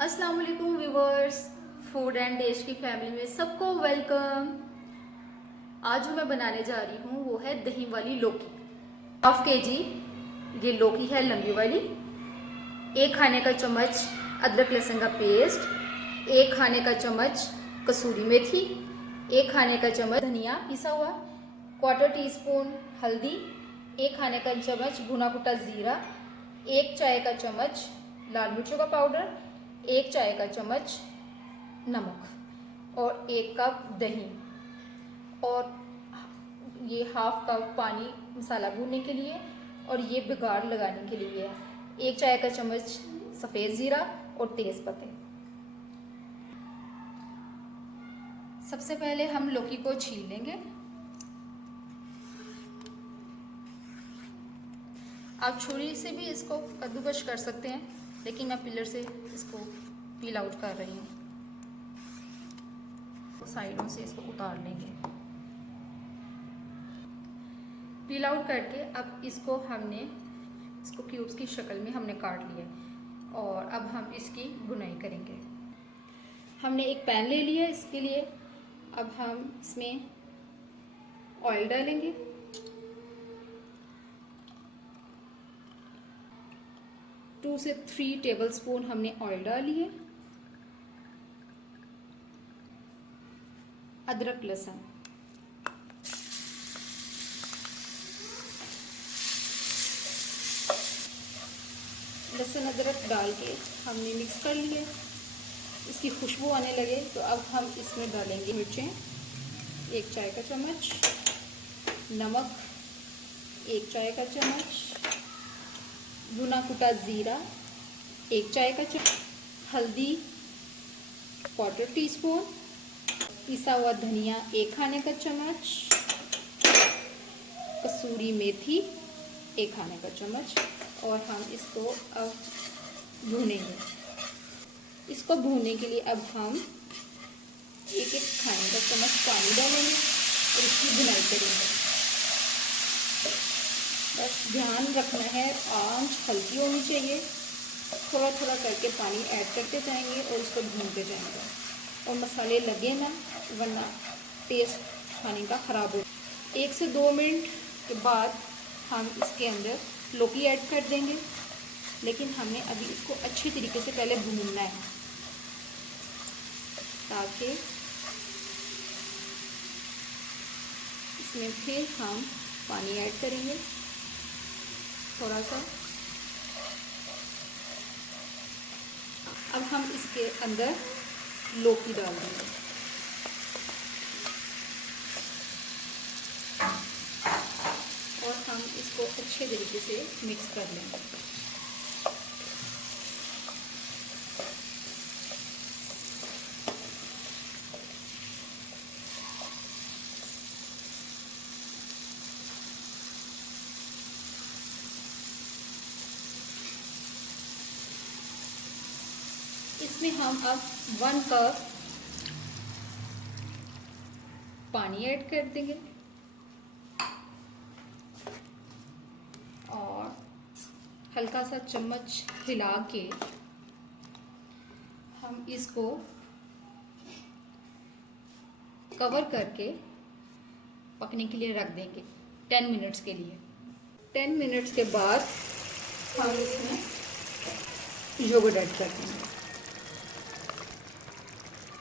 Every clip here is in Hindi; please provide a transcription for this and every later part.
अस्सलाम वालेकुम व्यूवर्स, फूड एंड डिश की फैमिली में सबको वेलकम। आज जो मैं बनाने जा रही हूँ वो है दही वाली लौकी। 1/2 kg ये लौकी है लंबी वाली। 1 खाने का चम्मच अदरक लहसुन का पेस्ट, 1 खाने का चम्मच कसूरी मेथी, 1 खाने का चम्मच धनिया पिसा हुआ, 1/4 टीस्पून हल्दी, 1 खाने का चम्मच भुना कुटा ज़ीरा, 1 चाय का चम्मच लाल मिर्चों का पाउडर, 1 चाय का चम्मच नमक और 1 कप दही और ये 1/2 कप पानी मसाला भूनने के लिए और ये बिगाड़ लगाने के लिए है। 1 चाय का चम्मच सफ़ेद ज़ीरा और तेज़ पत्ते। सबसे पहले हम लौकी को छील लेंगे। आप छुरी से भी इसको कद्दूकश कर सकते हैं, लेकिन मैं पिलर से इसको पील आउट कर रही हूँ। साइडों से इसको उतार लेंगे। पील आउट करके अब इसको क्यूब्स की शक्ल में हमने काट लिया और अब हम इसकी बुनाई करेंगे। हमने एक पैन ले लिया इसके लिए। अब हम इसमें ऑयल डालेंगे। टू से 3 टेबलस्पून हमने ऑयल डाली है। अदरक लहसुन, लहसुन अदरक डाल के हमने मिक्स कर लिया। इसकी खुशबू आने लगे तो अब हम इसमें डालेंगे मिर्चें, 1 चाय का चम्मच, नमक 1 चाय का चम्मच, भुना कुटा ज़ीरा 1 चाय का चम्मच, हल्दी 1/4 टीस्पून, पिसा हुआ धनिया 1 खाने का चम्मच, कसूरी मेथी 1 खाने का चम्मच और हम इसको अब भूनेंगे। इसको भूनने के लिए अब हम 1-1 खाने का चम्मच पानी डालेंगे और इसकी भुनाई करेंगे। बस ध्यान रखना है, आंच हल्की होनी चाहिए। थोड़ा थोड़ा करके पानी ऐड करते जाएंगे और इसको भूनते जाएंगे और मसाले लगे ना, वरना टेस्ट खाने का ख़राब हो। 1 से 2 मिनट के बाद हम इसके अंदर लौकी ऐड कर देंगे, लेकिन हमने अभी इसको अच्छी तरीके से पहले भूनना है ताकि इसमें फिर हम पानी ऐड करेंगे थोड़ा सा। अब हम इसके अंदर लौकी डाल देंगे और हम इसको अच्छे तरीके से मिक्स कर लेंगे। इसमें हम अब 1 कप पानी ऐड कर देंगे और हल्का सा चम्मच हिला के हम इसको कवर करके पकने के लिए रख देंगे 10 मिनट्स के लिए। 10 मिनट्स के बाद हम इसमें योगर्ट ऐड कर देंगे।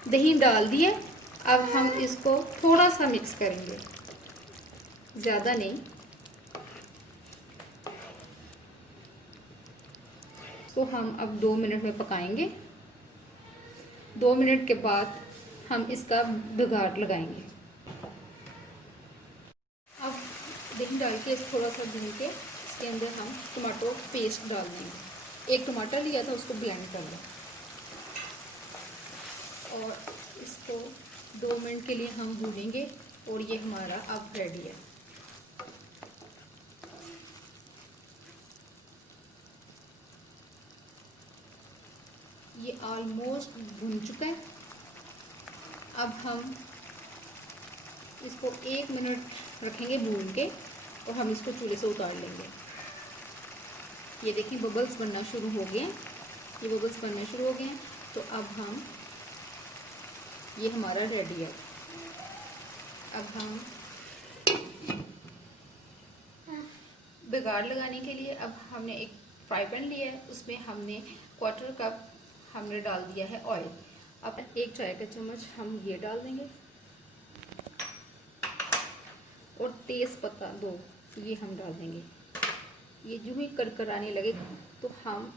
दही डाल दिए। अब हम इसको थोड़ा सा मिक्स करेंगे, ज़्यादा नहीं। तो हम अब 2 मिनट में पकाएंगे। 2 मिनट के बाद हम इसका बिगाड़ लगाएंगे। अब दही डाल के थोड़ा सा भून के इसके अंदर हम टमाटो पेस्ट डाल देंगे। 1 टमाटर लिया था, उसको ब्लेंड कर लें और इसको 2 मिनट के लिए हम भूनेंगे और ये हमारा अब रेडी है। ये ऑलमोस्ट भुन चुका है। अब हम इसको 1 मिनट रखेंगे भून के और हम इसको चूल्हे से उतार लेंगे। ये देखिए बबल्स बनना शुरू हो गए। ये बबल्स बनने शुरू हो गए हैं। तो अब हम, ये हमारा रेडी है। अब हम बिगाड़ लगाने के लिए अब हमने एक फ्राई पैन लिया है, उसमें हमने 1/4 कप हमने डाल दिया है ऑयल। अब 1 चाय का चम्मच हम ये डाल देंगे और तेज़ पत्ता 2 ये हम डाल देंगे। ये जो ही करकराने लगे तो हम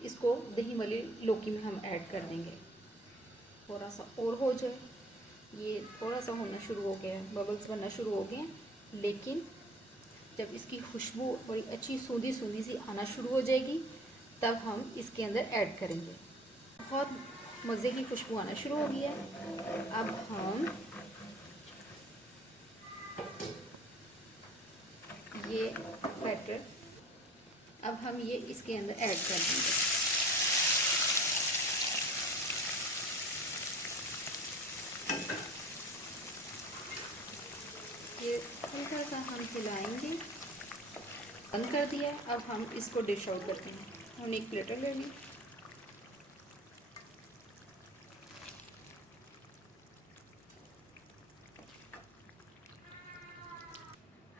इसको दही वाली लौकी में हम ऐड कर देंगे। थोड़ा सा और हो जाए, ये थोड़ा सा होना शुरू हो गया है, बबल्स बनना शुरू हो गए हैं, लेकिन जब इसकी खुशबू बड़ी अच्छी सूंधी सूंधी सी आना शुरू हो जाएगी तब हम इसके अंदर ऐड करेंगे। बहुत मज़े की खुशबू आना शुरू हो गई है। अब हम ये बैटर अब हम ये इसके अंदर ऐड कर देंगे। ये हल्का सा हम हिलाएंगे। बंद कर दिया। अब हम इसको डिश आउट करते हैं। हमने एक प्लेटर ले ली,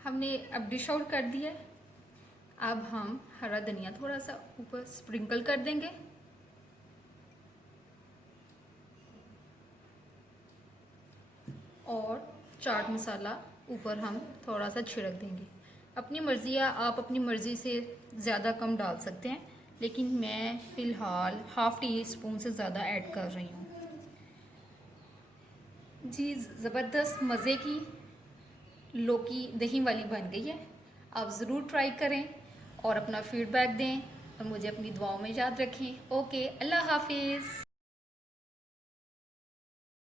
हमने अब डिश आउट कर दिया। अब हम हरा धनिया थोड़ा सा ऊपर स्प्रिंकल कर देंगे और चाट मसाला ऊपर हम थोड़ा सा छिड़क देंगे। अपनी मर्ज़ी है, आप अपनी मर्ज़ी से ज़्यादा कम डाल सकते हैं, लेकिन मैं फ़िलहाल ½ टीस्पून से ज़्यादा ऐड कर रही हूँ। जी ज़बरदस्त मज़े की लौकी दही वाली बन गई है। आप ज़रूर ट्राई करें और अपना फीडबैक दें और मुझे अपनी दुआओं में याद रखें। ओके, अल्लाह हाफिज़।